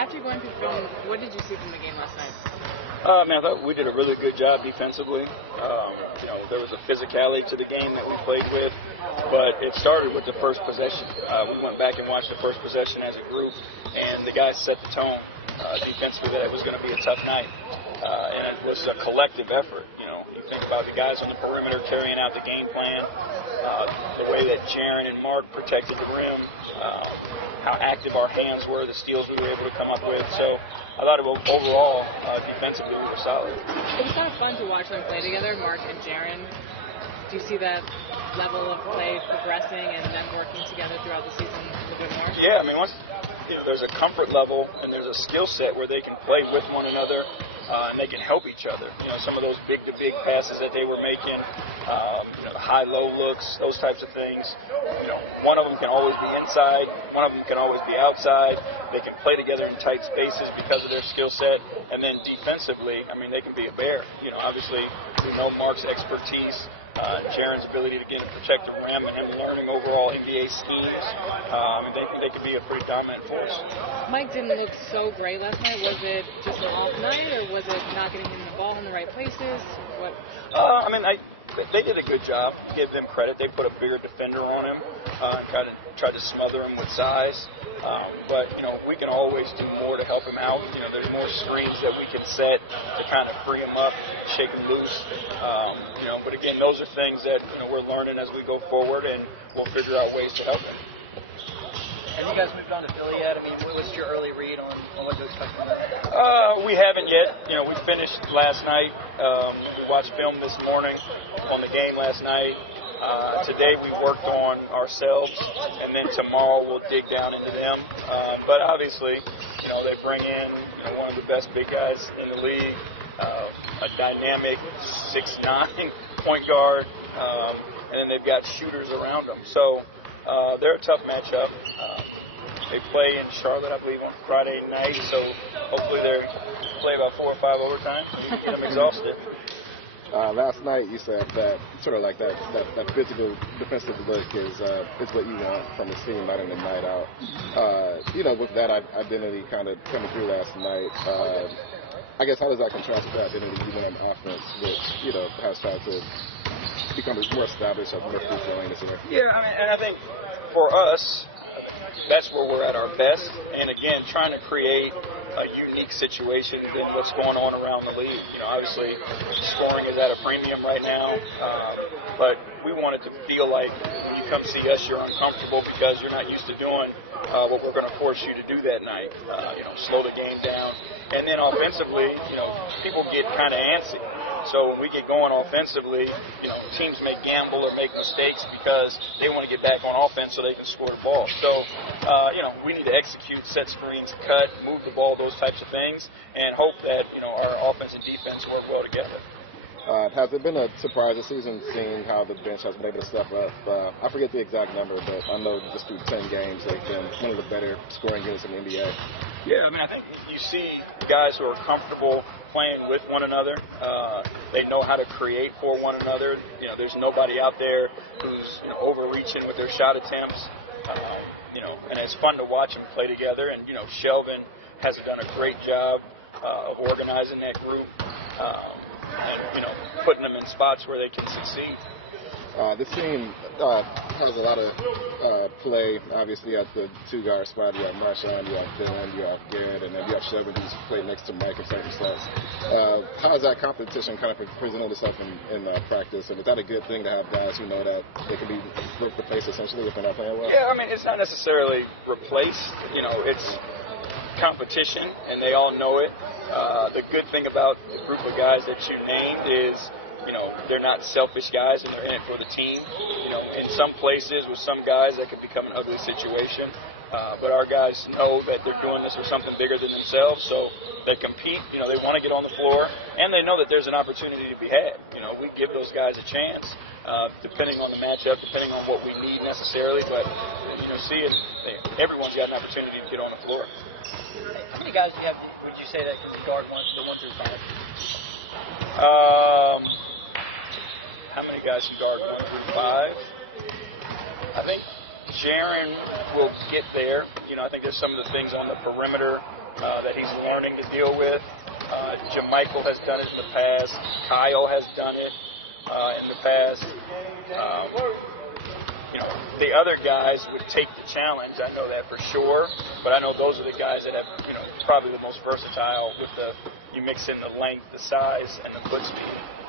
After going through film, what did you see from the game last night? Man, I thought we did a really good job defensively. There was a physicality to the game that we played with, but it started with the first possession. We went back and watched the first possession as a group, and the guys set the tone defensively that it was going to be a tough night. And it was a collective effort. You think about the guys on the perimeter carrying out the game plan, the way that Jaren and Mark protected the rim, how active our hands were, the steals we were able to come up with. So I thought overall, defensively, we were solid. It was kind of fun to watch them play together, Mark and Jaren. Do you see that level of play progressing and them working together throughout the season a little bit more? Yeah, I mean, once there's a comfort level and there's a skill set where they can play with one another and they can help each other. Some of those big-to-big passes that they were making, the high-low looks, those types of things. One of them can always be inside, one of them can always be outside. They can play together in tight spaces because of their skill set. And then defensively, I mean, they can be a bear. Obviously, we know Mark's expertise, Jaren's ability to get and protect the rim, and him learning overall NBA schemes. They could be a pretty dominant force. Mike didn't look so great last night. Was it just an off night, or was it not getting him the ball in the right places? What? They did a good job. Give them credit. They put a bigger defender on him, kind of tried to smother him with size. But we can always do more to help him out. There's more screens that we can set to kind of free him up, shake him loose. But again, those are things that we're learning as we go forward, and we'll figure out ways to help him. Have you guys moved on to Philly yet? I mean, what was your early read on what to expect from that? We haven't yet. We finished last night. Watched film this morning on the game last night. Today we worked on ourselves, and then tomorrow we'll dig down into them. But obviously, they bring in one of the best big guys in the league, a dynamic 6'9" point guard, and then they've got shooters around them. So they're a tough matchup. They play in Charlotte, I believe, on Friday night, so hopefully they play about 4 or 5 overtime. Get them exhausted. Last night you said that sort of like that physical defensive look is what you want from the team night in and night out. With that identity kind of coming through last night, I guess how does that contrast with the identity you want on offense, which has tried to become more established, more free-flowing this year? Yeah, and I think for us, that's where we're at our best. And again, trying to create a unique situation than what's going on around the league. Obviously, scoring is at a premium right now, but we want it to feel like when you come see us, you're uncomfortable because you're not used to doing what we're going to force you to do that night. Slow the game down. And then offensively, people get kind of antsy. So when we get going offensively, teams may gamble or make mistakes because they want to get back on offense so they can score the ball. So, we need to execute, set screens, cut, move the ball, those types of things, and hope that, our offense and defense work well together. Has it been a surprise this season seeing how the bench has been able to step up? I forget the exact number, but I know just through 10 games they've been one of the better scoring units in the NBA. Yeah, I think you see guys who are comfortable playing with one another. They know how to create for one another. There's nobody out there who's overreaching with their shot attempts. And it's fun to watch them play together. And Shelvin has done a great job of organizing that group and putting them in spots where they can succeed. This team has a lot of play, obviously, at the two-guard spot. You have Marshawn, you have Dylan, you have Garrett, and then you have Shelvin, who's played next to Mike in certain sets. How has that competition kind of presented itself in practice? And is that a good thing to have guys who know that they can be replaced essentially if they're not playing well? Yeah, it's not necessarily replaced. It's competition, and they all know it. The good thing about the group of guys that you named is they're not selfish guys and they're in it for the team. In some places with some guys that could become an ugly situation. But our guys know that they're doing this for something bigger than themselves, so they compete. They want to get on the floor, and they know that there's an opportunity to be had. We give those guys a chance, depending on the matchup, depending on what we need necessarily. But everyone's got an opportunity to get on the floor. How many guys would you say that guard the 1 through 5? How many guys can guard 1 through 5? I think Jaren will get there. I think there's some of the things on the perimeter that he's learning to deal with. Jamichael has done it in the past. Kyle has done it in the past. The other guys would take the challenge. I know that for sure. But I know those are the guys that have, probably the most versatile with you mix in the length, the size, and the foot speed.